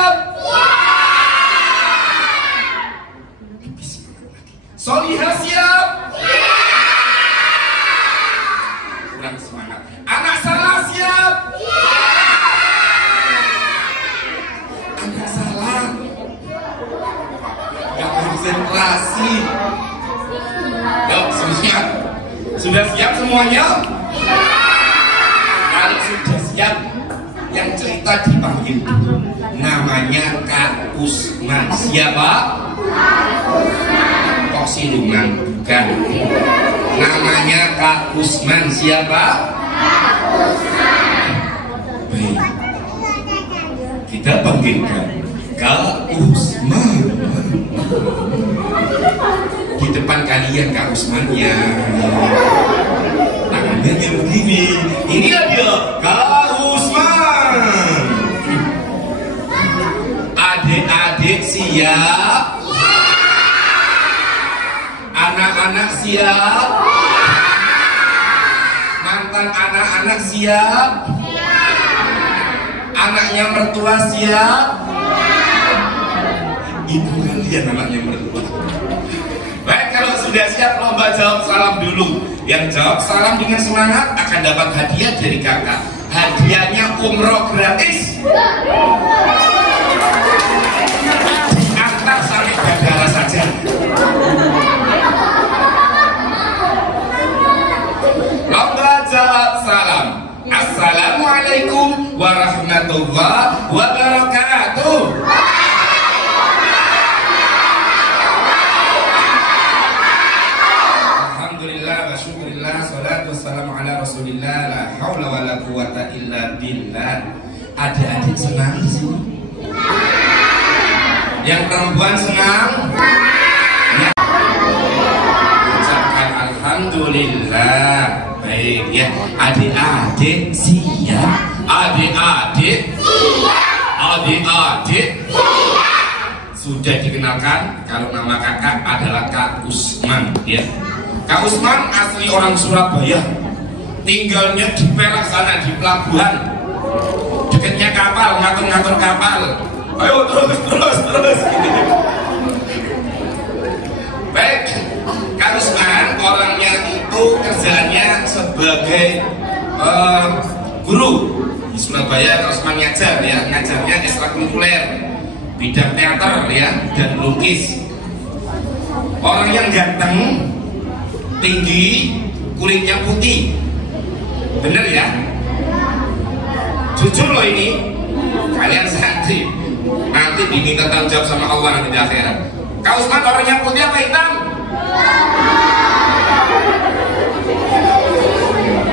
siap? Solihah siap? Kurang semangat. Anak salah siap? Anak salah gak konsentrasi. Yuk, siap? Sudah siap semuanya? Kalau sudah siap, yang cerita dipanggil dulu. Namanya Kak Usman. Siapa? Kok siluman? Bukan. Namanya Kak Usman. Siapa? Baik. Kita panggilkan Kak Usman. Di depan kalian Kak Usman ya. Tangannya kayak begini. Inilah dia Kak Usman. Adik-adik siap? Anak-anak siap? Mantan anak-anak siap? Anaknya mertua siap? Ibu kalian anaknya mertua. Baik, kalau sudah siap lomba jawab salam dulu. Yang jawab salam dengan semangat akan dapat hadiah dari kakak. Hadiahnya umroh gratis. Diantar sampai bandara saja. Lomba jawab salam. Assalamualaikum warahmatullahi wabarakatuh. Salatu wassalamu ala rasulillah. La haula wa la quwata illa billah. Adik-adik senang di sini? Yang perempuan senang? Ya. Ucapkan alhamdulillah. Baik ya. Adik-adik siap? Adik-adik siap? Adik-adik siap? Sudah dikenalkan kalau nama kakak adalah Kak Usman ya. Kak Usman asli orang Surabaya, tinggalnya di Perak sana, di pelabuhan, dekatnya kapal, ngatur-ngatur kapal. Ayo terus. Baik, Kak Usman orangnya itu kerjanya sebagai guru di Surabaya. Kak Usman ngajar ya, ngajarnya ekstrakurikuler, bidang teater ya dan lukis. Orang yang ganteng, tinggi, kulitnya putih, bener ya? Jujur loh ini, kalian santri nanti diminta tanggung jawab sama Allah nanti di akhirat. Kak Usman orangnya putih apa hitam?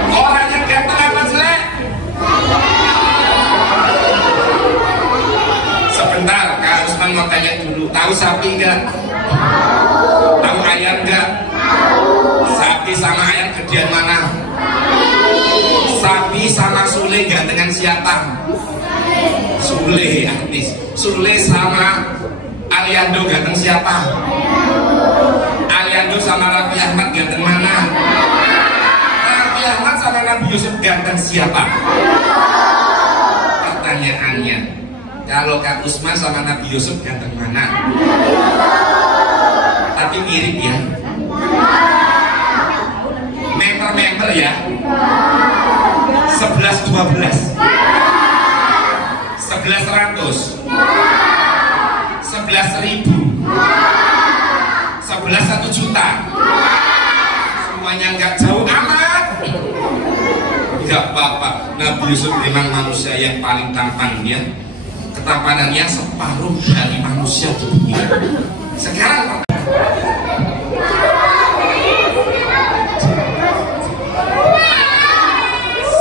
Orangnya ganteng apa jelek? Sebentar, Kak Usman mau tanya dulu, tahu sapi enggak? Tahu ayam enggak? Sapi sama ayam gedean mana? Sapi sama Sule gantengan siapa? Sule artis. Sule sama Aliando ganteng siapa? Aliando sama Raffi Ahmad ganteng mana? Raffi Ahmad sama Nabi Yusuf ganteng siapa? Pertanyaannya, kalau Kak Usman sama Nabi Yusuf ganteng mana? Tapi mirip ya. Member ya. 11-12 1100 11.000 11 1 juta. Semuanya nggak jauh amat. Nggak apa-apa. Nabi Yusuf memang manusia yang paling tampan ya. Ketampanannya separuh dari manusia di dunia. Sekarang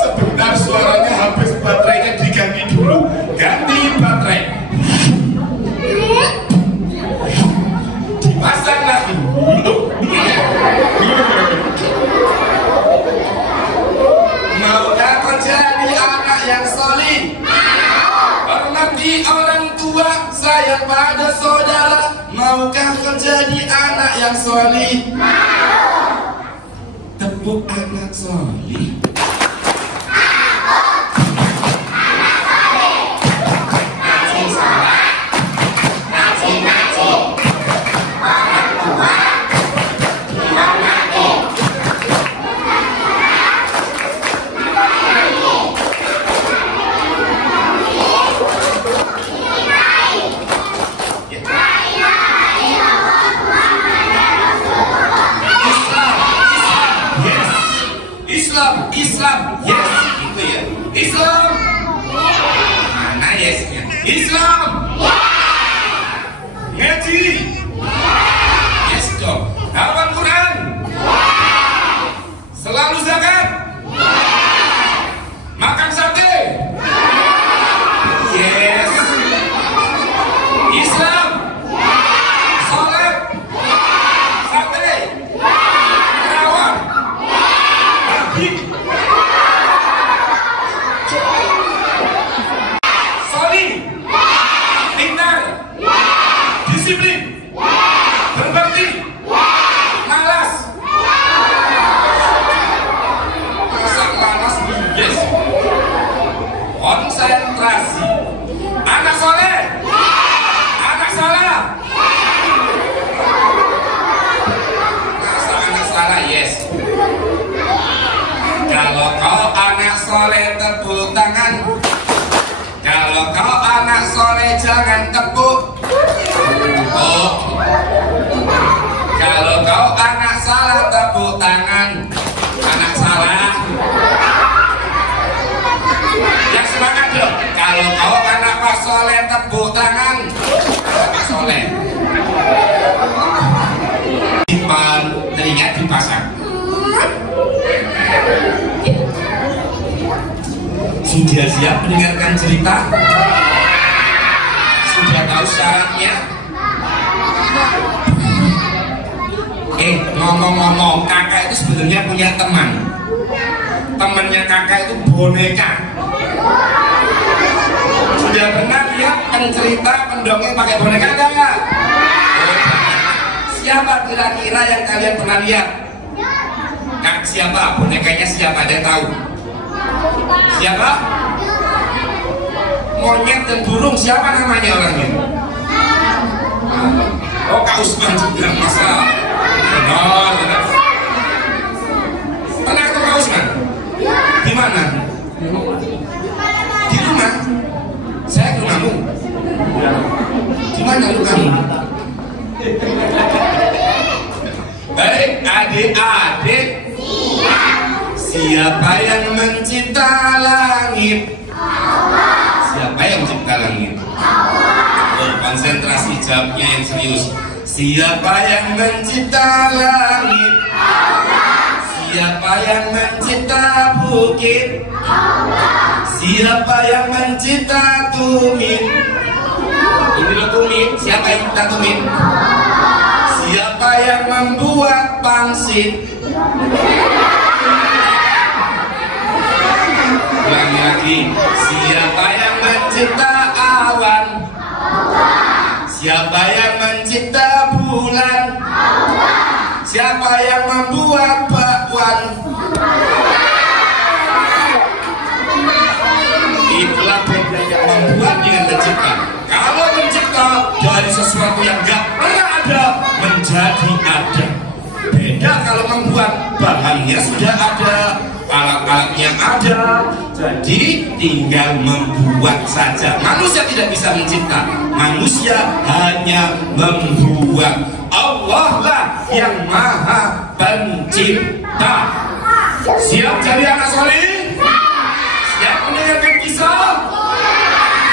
sebentar, suaranya habis, baterainya diganti dulu. Ganti baterai. Dipasang lagi. Maukah menjadi anak yang solih? Berbakti orang tua, sayang pada saudara. Maukah menjadi anak yang solih? Tepuk anak solih. Salah. Ngaji? Yes dong. Hafal Quran? Selalu zakat? Makan sate? Yes. Islam? Salat? Sate? Terawih? Nabi? Solih? Pintar? Disiplin? Berbakti? Malas? Masa malas? Yes. Konsentrasi. Anak soleh? Anak salah? Masa anak salah? Yes. Kalau kau anak soleh tepuk tangan. Kalau kau anak soleh jangan tepuk. Oh. Kalau kau anak salah tepuk tangan. Anak salah. Yang semangat dong. Kalau kau anak pas soleh tepuk tangan. Anak soleh. Simpan teringat dipasang. Sudah siap mendengarkan cerita? Sudah tahu syaratnya? Ngomong-ngomong, kakak itu sebenarnya punya teman. Temannya kakak itu boneka. Sudah pernah lihat pencerita pendongeng pakai boneka enggak? Siapa kira-kira yang kalian pernah lihat? Kak, siapa? Bonekanya siapa? Ada yang tahu? Siapa? Monyet dan burung, siapa namanya orangnya? Oh, Kak Usman juga, masa? Benar, benar. Pernah ketemu Kak Usman? Di mana? Di rumah? Saya ke rumahmu. Di mana rumahmu? Baik, adik-adik. Siapa yang mencipta langit? Siapa yang mencipta langit? Oh, konsentrasi, jawabnya yang serius. Siapa yang mencipta langit? Siapa yang mencipta bukit? Siapa yang mencipta tumit? Ini loh tumit. Siapa yang mencipta tumit? Siapa yang membuat pangsit? Ulangi lagi. Siapa yang mencipta awan? Siapa yang mencipta bulan? Siapa yang membuat bakwan? Itulah bedanya membuat dengan mencipta. Kalau mencipta dari sesuatu yang gak pernah ada menjadi ada. Beda kalau membuat, bahannya sudah ada, alat-alatnya ada, jadi tinggal membuat saja. Manusia tidak bisa mencipta, manusia hanya membuat. Allah lah yang maha pencipta. Siap jadi anak soleh? Siap mendengarkan kisah?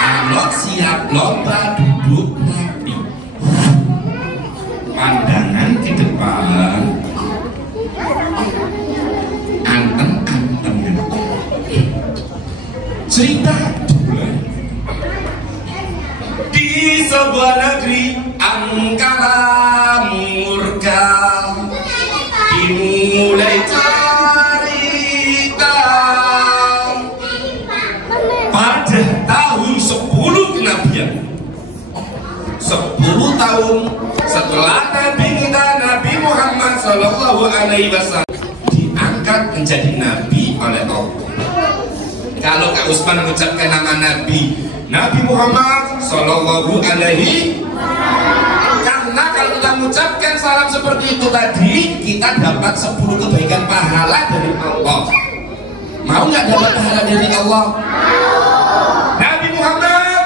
Kalau siap lomba duduk rapi, pandangan di depan, anteng-anteng. Cerita di sebuah negeri angkara murka, dimulai cerita pada tahun 10 kenabian. 10 tahun setelah Nabi kita, Nabi Muhammad SAW diangkat menjadi Nabi oleh Allah. Kalau Kak Usman mengucapkan nama Nabi Muhammad Sallallahu Alaihi, karena kalau kita mengucapkan salam seperti itu tadi, kita dapat 10 kebaikan pahala dari Allah. Mau nggak dapat pahala dari Allah? Nabi Muhammad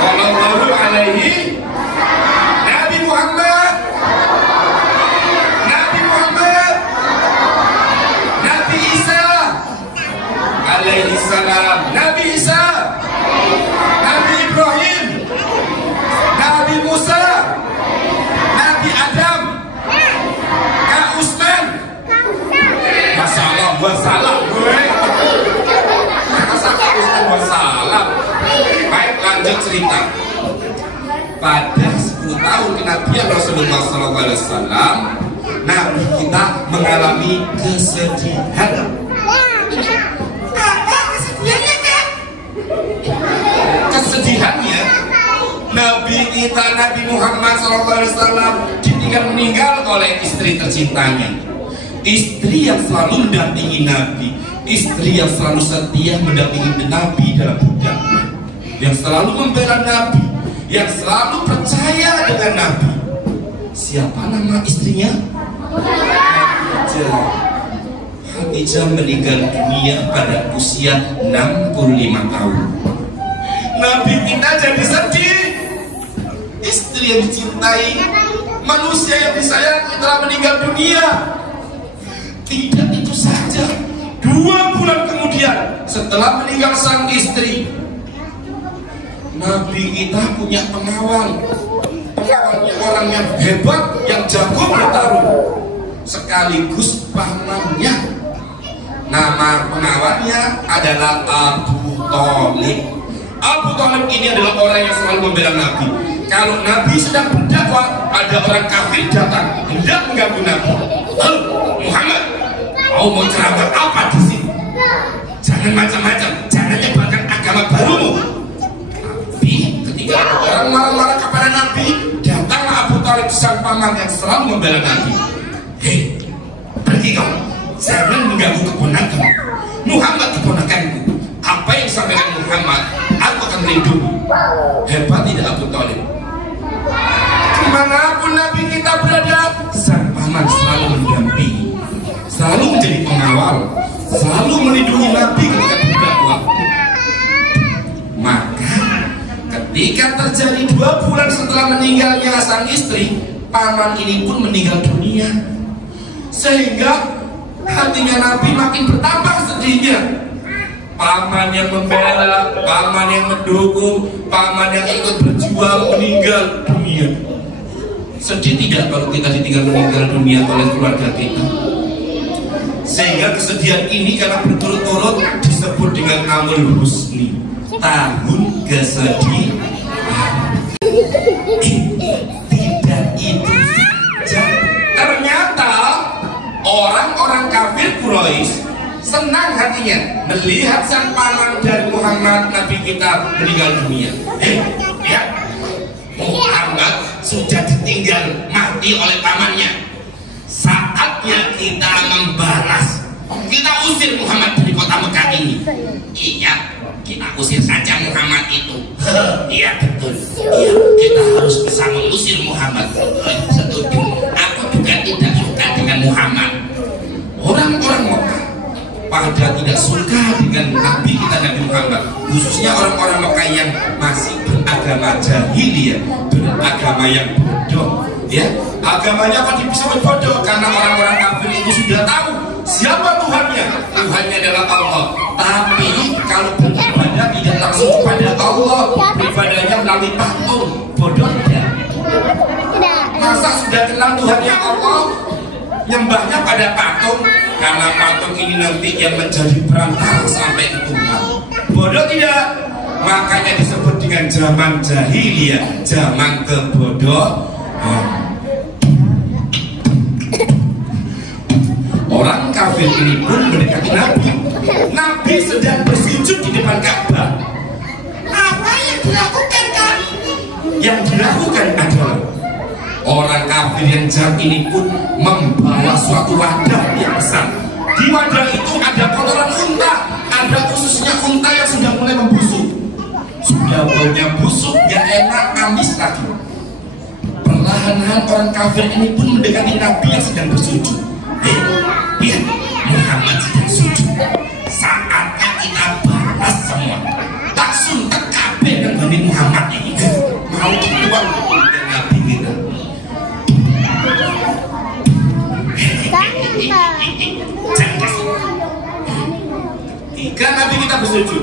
Sallallahu Alaihi, Nabi Muhammad, Nabi Muhammad, Nabi Isa alaihi salam, Nabi Isa, Nabi Ibrahim, pada 10 tahun kenabian Rasulullah SAW, Nabi kita mengalami kesedihan. Apa kesedihannya, Kak? Kesedihannya Nabi kita, Nabi Muhammad SAW ditinggal meninggal oleh istri tercintanya, istri yang selalu mendampingi Nabi, istri yang selalu setia mendampingi Nabi dalam hidupnya, yang selalu membela Nabi, yang selalu percaya dengan Nabi. Siapa nama istrinya? Khadijah meninggal dunia pada usia 65 tahun. Nabi kita jadi sedih. Istri yang dicintai, manusia yang disayangi telah meninggal dunia. Tidak itu saja, 2 bulan kemudian setelah meninggal sang istri, Nabi kita punya pengawal. Pengawalnya orang yang hebat, yang jago bertarung, sekaligus pamannya. Nama pengawalnya adalah Abu Thalib. Abu Thalib ini adalah orang yang selalu membela Nabi. Kalau Nabi sedang berdakwah, ada orang kafir datang hendak mengganggu Nabi. Muhammad, mau ceramah apa di sini? Jangan macam-macam, jangan nyebarkan agama barumu. Tapi ketika orang marah-marah kepada Nabi, datanglah Abu Thalib sang paman yang selalu membela Nabi. Hei, pergi kau, jangan mengganggu keponakan Muhammad, keponakanku. Apa yang disampaikan Muhammad, aku akan melindungi. Hebat tidak Abu Thalib? Dimanapun Nabi kita berada, sang paman selalu mendampingi, selalu menjadi pengawal, selalu melindungi Nabi ketika berdakwah. Maka ketika terjadi 2 bulan setelah meninggalnya sang istri, paman ini pun meninggal dunia. Sehingga hatinya Nabi makin bertambah sedihnya. Paman yang membela, paman yang mendukung, paman yang ikut berjuang meninggal dunia. Sedih tidak kalau kita ditinggal meninggal dunia oleh keluarga kita? Sehingga kesedihan ini karena berturut-turut disebut dengan Amul Husni, tahun kesedihan. Tidak itu saja, ternyata orang-orang kafir Quraisy senang hatinya melihat sang paman dan Muhammad Nabi kita meninggal dunia. Lihat, Muhammad sudah ditinggal mati oleh pamannya. Saatnya kita membalas. Kita usir Muhammad dari kota Mekah ini. Iya, kita usir saja Muhammad itu. Iya betul. Iya, kita harus bisa mengusir Muhammad. Setuju. Aku juga tidak suka dengan Muhammad. Orang-orang Mekah pada tidak suka dengan Nabi kita Nabi Muhammad, khususnya orang-orang Mekah yang masih beragama jahiliyah, beragama yang bodoh. Ya, agamanya kok disebut bodoh karena orang-orang kafir itu sudah tahu siapa Tuhannya. Tuhannya adalah Allah. Tapi kalau beribadah tidak langsung kepada Allah, beribadahnya melalui patung. Bodoh tidak? Masa sudah kenal Tuhannya Allah, nyembahnya pada patung? Karena patung ini nanti yang menjadi perantara sampai ke Tuhan. Bodoh tidak? Makanya disebut dengan zaman jahiliyah, zaman kebodohan. Orang kafir ini pun mendekati Nabi. Nabi sedang bersujud di depan Ka'bah. Apa yang dilakukan, kan? Yang dilakukan adalah orang kafir yang jahat ini pun membawa suatu wadah yang besar. Di wadah itu ada kotoran unta, ada khususnya unta yang sudah mulai membusuk. Sudah baunya busuk, gak enak, amis lagi. Perlahan-lahan orang kafir ini pun mendekati Nabi yang sedang bersujud. Lihat, Muhammad sedang sujud. Saatnya kita balas semua. Tak suntak kabeh dan Nabi Muhammad ini. Mau dibuang dengan Nabi kita. Ketika Nabi kita bersujud,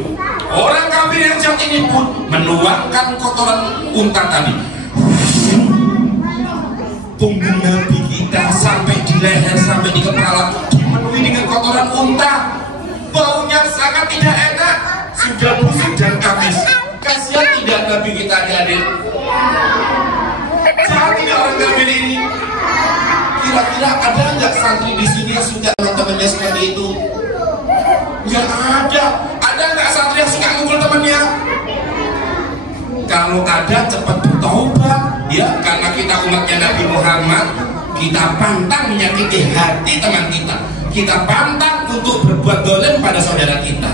orang kafir yang jahat ini pun menuangkan kotoran unta tadi. Punggung Nabi kita sampai di leher, sampai di kepala dipenuhi dengan kotoran unta. Baunya sangat tidak enak, sudah busuk dan amis. Kasihan tidak Nabi kita adik-adik? Ada nggak santri di sini yang suka teman-temannya seperti itu? Nggak ada. Ada nggak santri yang suka mukul temannya? Kalau ada, cepat bertobat ya, karena kita umatnya Nabi Muhammad. Kita pantang menyakiti hati teman kita, kita pantang untuk berbuat dolim pada saudara kita,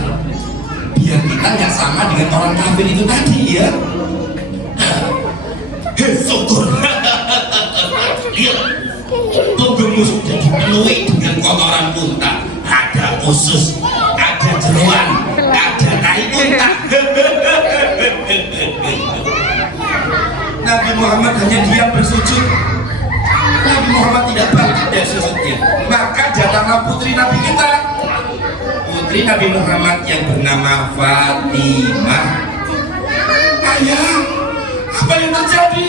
biar kita nggak sama dengan orang kafir itu tadi ya. Syukur. Lihat, tubuhmu sudah dipenuhi dengan kotoran unta. Ada usus, ada jeroan, ada tai unta. Nabi Muhammad hanya diam bersujud. Nabi Muhammad tidak bangkit dari sujudnya. Maka datanglah putri Nabi kita, putri Nabi Muhammad yang bernama Fatimah. Ayah, apa yang terjadi?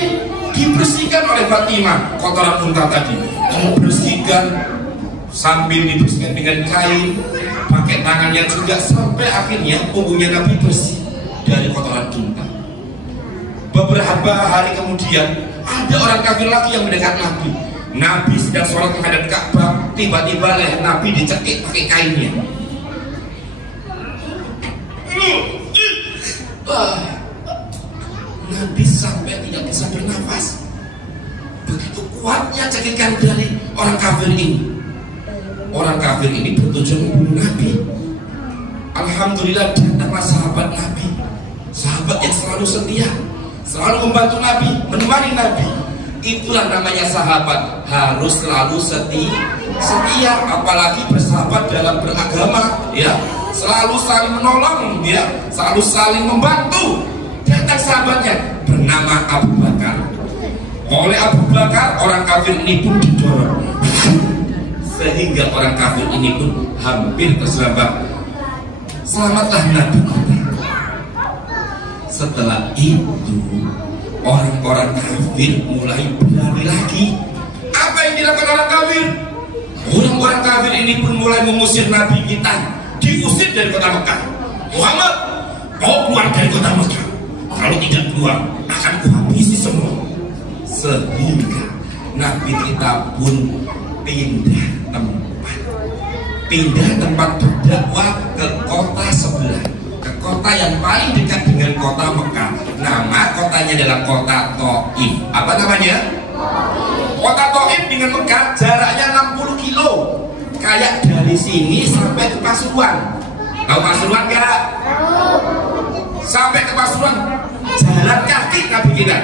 Dibersihkan oleh Fatimah kotoran unta tadi. Dibersihkan sambil dibersihkan dengan kain, pakai tangannya juga, sampai akhirnya punggungnya Nabi bersih dari kotoran unta. Beberapa hari kemudian ada orang kafir lagi yang mendekat Nabi. Nabi sedang sholat menghadap Ka'bah, tiba-tiba leher Nabi dicekik pakai kainnya. Nabi sampai tidak bisa bernafas. Begitu kuatnya cekikan dari orang kafir ini. Orang kafir ini bertujuan membunuh Nabi. Alhamdulillah datanglah sahabat Nabi, sahabat yang selalu setia, selalu membantu Nabi, menemani Nabi. Itulah namanya sahabat, harus selalu setia, apalagi bersahabat dalam beragama ya, selalu saling menolong ya, selalu saling membantu. Datang sahabatnya bernama Abu Bakar. Oleh Abu Bakar orang kafir ini pun didorong, sehingga orang kafir ini pun hampir terserabak. Selamatlah Nabi kita. Setelah itu orang-orang kafir mulai berlari lagi. Apa yang dilakukan orang kafir? Orang-orang kafir ini pun mulai mengusir Nabi kita, diusir dari kota Mekah. Muhammad, kau keluar dari kota Mekah. Kalau tidak keluar, akan kuhabisi semua. Sehingga Nabi kita pun pindah tempat berdakwah ke kota sebelah, ke kota yang paling dekat dengan kota Mekah. Nama kotanya adalah kota Thaif. Apa namanya? Kota Thaif dengan Mekah jaraknya 60 kilo. Kayak dari sini sampai ke Pasuruan. Tahu Pasuruan nggak? Sampai ke Pasuruan jalan kaki Nabi kita.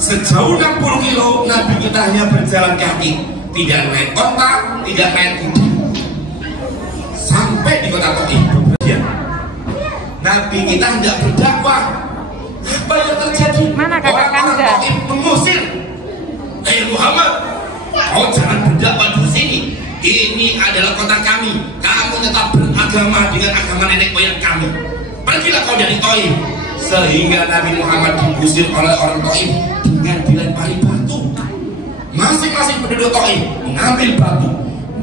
Sejauh 60 kilo Nabi kita hanya berjalan kaki, tidak naik onta, tidak naik kuda. Sampai di kota Thaif. Nabi kita tidak berdakwah. Apa yang terjadi? Orang-orang Thaif mengusir. Muhammad, kau jangan berdakwah di sini. Ini adalah kota kami. Kamu tetap beragama dengan agama nenek moyang kami. Pergilah kau dari Thaif. Sehingga Nabi Muhammad diusir oleh orang Thaif dengan dilempari batu. Masing-masing penduduk Thaif mengambil batu,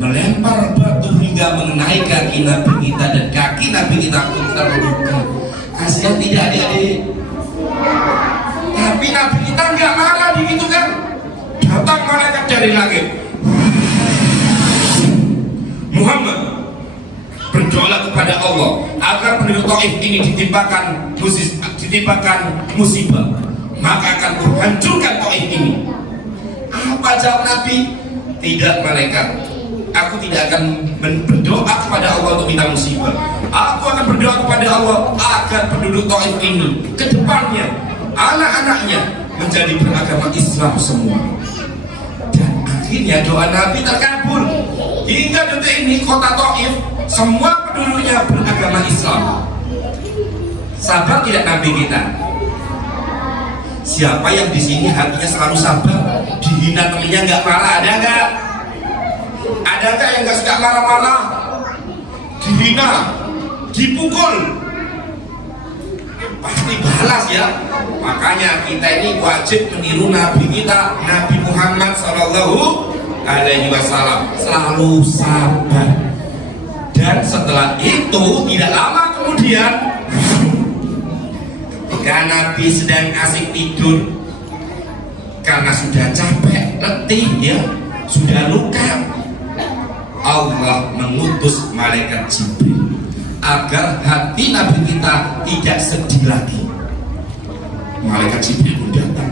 melempar batu hingga mengenai kaki Nabi kita, dan kaki Nabi kita pun terluka. Kasihan tidak adik-adik? Tapi Nabi kita nggak marah begitu kan? Datang malaikat dari langit. Muhammad, berdoalah kepada Allah agar penduduk Thaif ini ditimpakan musibah, maka akan kuhancurkan Thaif ini. Apa jawab Nabi? Tidak malaikat, aku tidak akan berdoa kepada Allah untuk minta musibah. Aku akan berdoa kepada Allah agar penduduk Thaif ini ke depannya, anak-anaknya menjadi beragama Islam semua. Dan akhirnya doa Nabi terkabul. Hingga detik ini kota Thaif semua penduduknya beragama Islam. Sabar tidak Nabi kita? Siapa yang di sini hatinya selalu sabar, dihina temennya nggak marah? Ada nggak? Ada nggak yang nggak suka marah-marah? Dihina, dipukul, pasti balas ya. Makanya kita ini wajib meniru Nabi kita, Nabi Muhammad Sallallahu Alaihi Wasallam, selalu sabar. Dan setelah itu tidak lama kemudian, ketika Nabi sedang asik tidur karena sudah capek, letih ya, sudah luka, Allah mengutus malaikat Jibril agar hati Nabi kita tidak sedih lagi. Malaikat Jibril pun datang,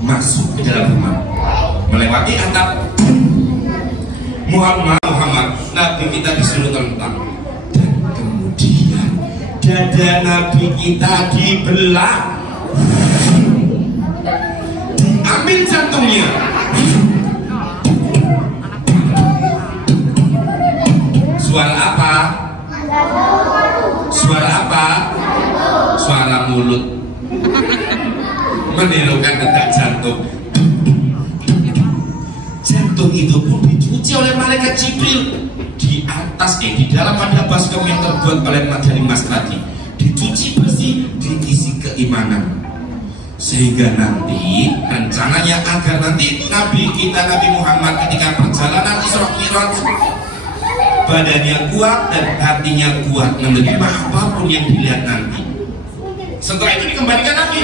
masuk ke dalam rumah, melewati atap. Muhammad, Nabi kita disuruh tentang, dan kemudian dada Nabi kita dibelah, diambil jantungnya. Suara apa? Suara apa? Suara mulut. Menirukan detak jantung. Jantung itu pun dicuci oleh malaikat Jibril. Di atas, di dalam ada baskom yang terbuat oleh dari emas tadi, dicuci bersih, diisi keimanan. Sehingga nanti rencananya agar nanti Nabi kita, Nabi Muhammad, ketika perjalanan Isra Mi'raj, badannya kuat dan hatinya kuat menerima apapun yang dilihat nanti. Setelah itu dikembalikan lagi.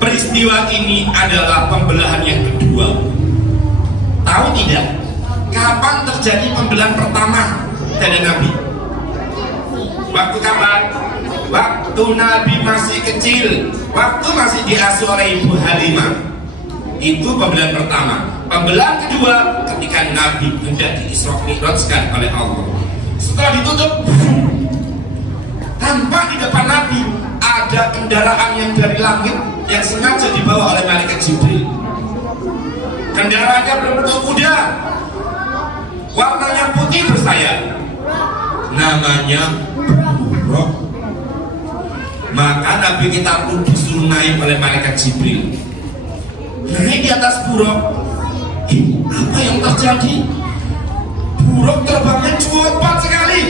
Peristiwa ini adalah pembelahan yang kedua. Tahu tidak kapan terjadi pembelahan pertama dari Nabi? Waktu kapan? Waktu Nabi masih kecil, waktu masih diasuh oleh Ibu Halimah. Itu pembelahan pertama. Pembelahan kedua ketika Nabi hendak di-Isra Mi'rajkan oleh Allah. Setelah ditutup, tanpa di depan Nabi ada kendaraan yang dari langit yang sengaja dibawa oleh malaikat Jibril. Kendaraannya berbentuk kuda, warnanya putih bersayap, namanya buruk. Maka Nabi kita pun disuruh naik oleh malaikat Jibril. Naik di atas buruk. Apa yang terjadi? Buruk terbangnya cepat sekali.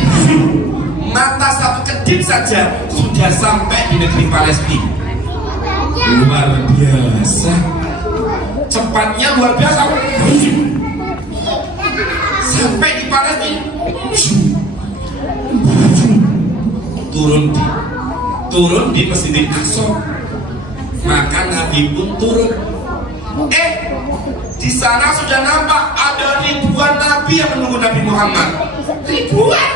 Mata satu kedip saja sudah sampai di negeri Palestina. Luar biasa, cepatnya luar biasa. Sampai di Palestina, turun di Masjidil Aqsa. Maka Nabi pun turun. Di sana sudah nampak ada ribuan Nabi yang menunggu Nabi Muhammad. Ribuan?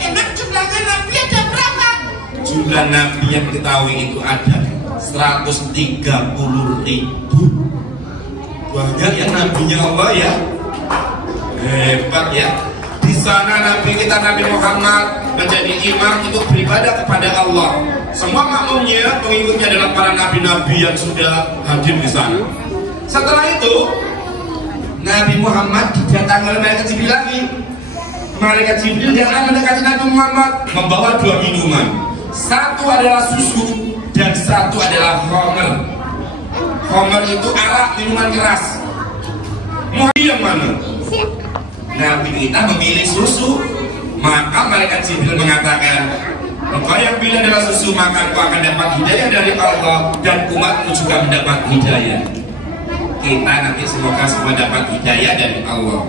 Emang jumlahnya Nabi ada berapa? Jumlah Nabi yang diketahui itu ada 130.000. Banyak ya nabinya Allah ya. Hebat ya. Di sana Nabi kita, Nabi Muhammad, menjadi imam untuk beribadah kepada Allah. Semua makmumnya, pengikutnya adalah para nabi-nabi yang sudah hadir di sana. Setelah itu Nabi Muhammad didatangi oleh malaikat Jibril lagi. Malaikat Jibril datang mendekati Nabi Muhammad membawa dua minuman. Satu adalah susu dan satu adalah khamr. Khamr itu arak, minuman keras. Mau yang mana? Nabi kita memilih susu. Maka malaikat Jibril mengatakan, engkau yang pilih adalah susu, maka engkau akan dapat hidayah dari Allah dan umatmu juga mendapat hidayah. Kita nanti semoga semua dapat hidayah dari Allah.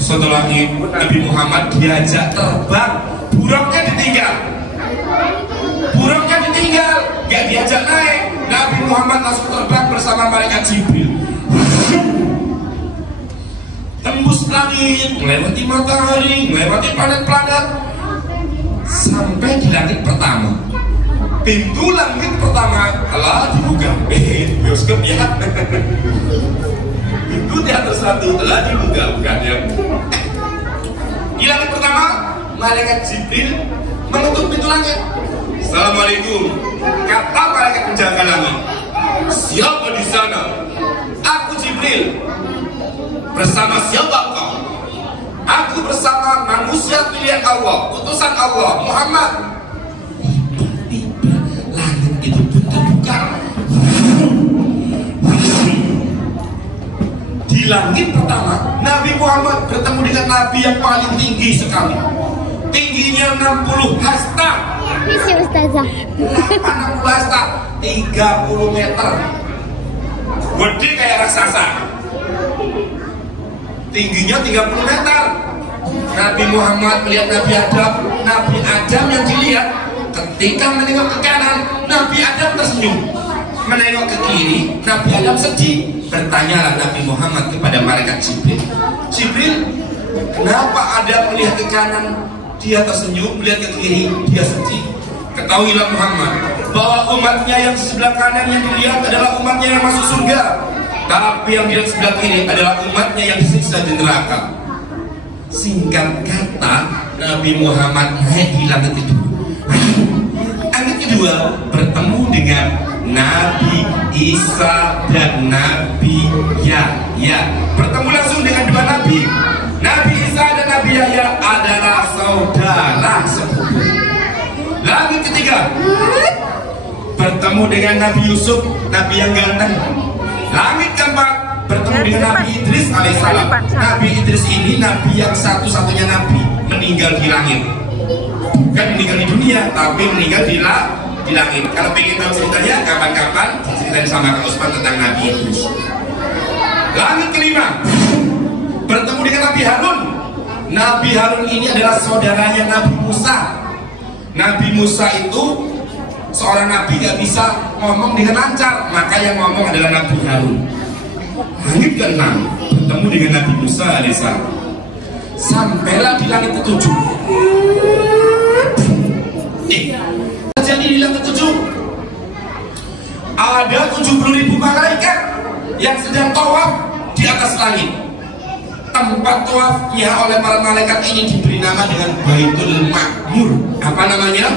Setelah itu Nabi Muhammad diajak terbang, buruknya ditinggal. Buruknya ditinggal, gak diajak naik. Nabi Muhammad langsung terbang bersama malaikat Jibril. Tembus langit, melewati matahari, melewati planet-planet, sampai di langit pertama. Pintu langit pertama telah dibuka. Bioskop ya. Pintu teater satu telah dibuka, bukan ya. Di langit pertama, malaikat Jibril menutup pintu langit. Assalamualaikum, kata malaikat penjaga langit. Siapa di sana? Aku Jibril. Bersama siapa kau? Aku bersama manusia pilihan Allah, utusan Allah, Muhammad. Tiba-tiba langit itu pun terbuka. Di langit pertama, Nabi Muhammad bertemu dengan Nabi yang paling tinggi sekali. Tingginya 60 hasta. Misi Ustazah. 60 hasta, 30 meter. Gede kayak raksasa. Tingginya 30 meter. Nabi Muhammad melihat Nabi Adam yang dilihat Ketika menengok ke kanan, Nabi Adam tersenyum. Menengok ke kiri, Nabi Adam sedih. Bertanyalah Nabi Muhammad kepada malaikat Jibril, Jibril, kenapa Adam melihat ke kanan dia tersenyum, melihat ke kiri dia sedih? Ketahuilah Muhammad bahwa umatnya yang sebelah kanan yang dilihat adalah umatnya yang masuk surga, tapi yang dilihat sebelah kiri adalah umatnya yang disiksa di neraka. Singkat kata, Nabi Muhammad naik di langit itu. Langit kedua bertemu dengan Nabi Isa dan Nabi Yahya. Bertemu langsung dengan dua nabi. Nabi Isa dan Nabi Yahya adalah saudara sepupu. Langit ketiga bertemu dengan Nabi Yusuf, Nabi yang ganteng. Langit keempat bertemu dengan Nabi Idris alaihissalam. Nabi Idris ini Nabi yang satu-satunya Nabi meninggal di langit. Bukan meninggal di dunia, tapi meninggal di langit. Kalau pengen tahu ceritanya, kapan-kapan ceritain sama Kak Usman tentang Nabi Idris. Langit kelima bertemu dengan Nabi Harun. Nabi Harun ini adalah saudaranya Nabi Musa. Nabi Musa itu seorang nabi gak bisa ngomong dengan lancar, maka yang ngomong adalah Nabi Harun. Langit keenam bertemu dengan Nabi Musa alaihissalam. Sampailah di langit ketujuh. Jadi di langit ketujuh ada 70.000 malaikat yang sedang tawaf di atas langit. Tempat tawafnya oleh para malaikat ini diberi nama dengan Baitul Ma'mur. Apa namanya?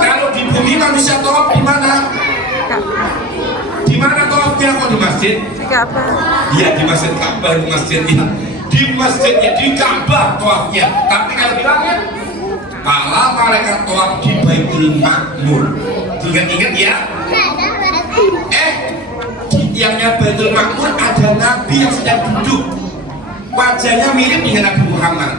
Kalau di bumi manusia tawaf di mana? Di mana tawafnya? Kok di masjid? Di Ka'bah. Iya, di masjid Ka'bah, di masjidnya. Di masjidnya, di Ka'bah tawafnya. Tapi kalau di langit, para malaikat tawaf di Baitul Ma'mur. Ingat-ingat ya? Yang Baitul Ma'mur ada nabi yang sedang duduk, wajahnya mirip dengan Nabi Muhammad,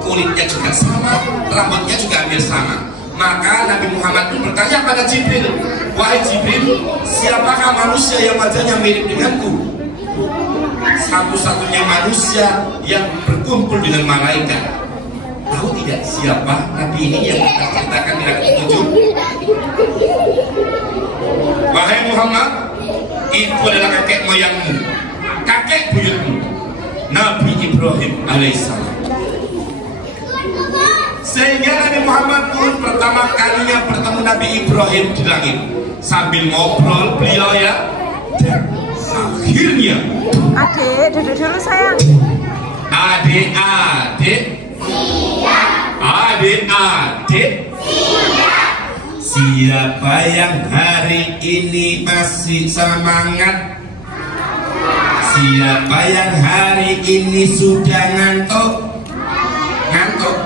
kulitnya juga sama, rambutnya juga hampir sama. Maka Nabi Muhammad pun bertanya pada Jibril, wahai Jibril, siapakah manusia yang wajahnya mirip denganku? Satu-satunya manusia yang berkumpul dengan malaikat. Tahu tidak siapa nabi ini yang kita ceritakan di langit ketujuh? Wahai Muhammad, itu adalah kakek moyangmu, kakek buyutmu, Nabi Ibrahim alaihissalam. Sehingga Nabi Muhammad pun pertama kalinya bertemu Nabi Ibrahim di langit. Sambil ngobrol beliau ya, dan akhirnya Adik, duduk dulu sayang. Adik-adik, adik-adik, siapa yang hari ini masih semangat? Siapa yang hari ini sudah ngantuk? Ngantuk?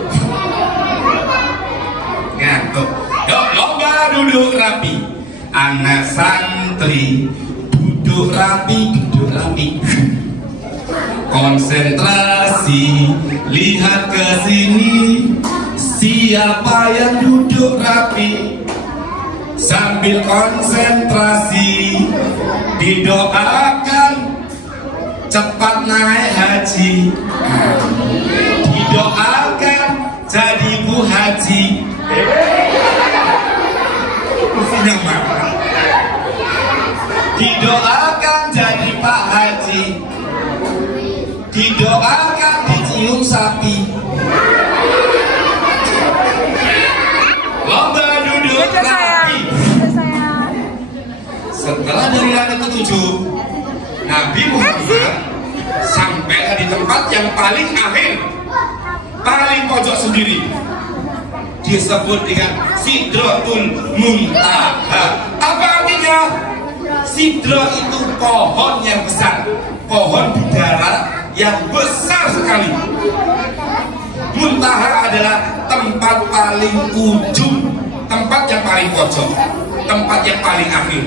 Ngantuk. Yuk lomba duduk rapi. Anak santri duduk rapi, duduk rapi. Konsentrasi, lihat ke sini. Siapa yang duduk rapi? Sambil konsentrasi, didoakan cepat naik haji, didoakan jadi Bu Haji. Mestinya mana? Didoakan jadi Pak Haji, didoakan dicium sapi. Lomba duduk rapi. Setelah dari langit ketujuh, Nabi Muhammad sampai di tempat yang paling akhir, paling pojok sendiri, disebut dengan Sidratul Muntaha. Apa artinya? Sidra itu pohon yang besar, pohon bidara yang besar sekali. Muntaha adalah tempat paling ujung, tempat yang paling pojok, tempat yang paling akhir.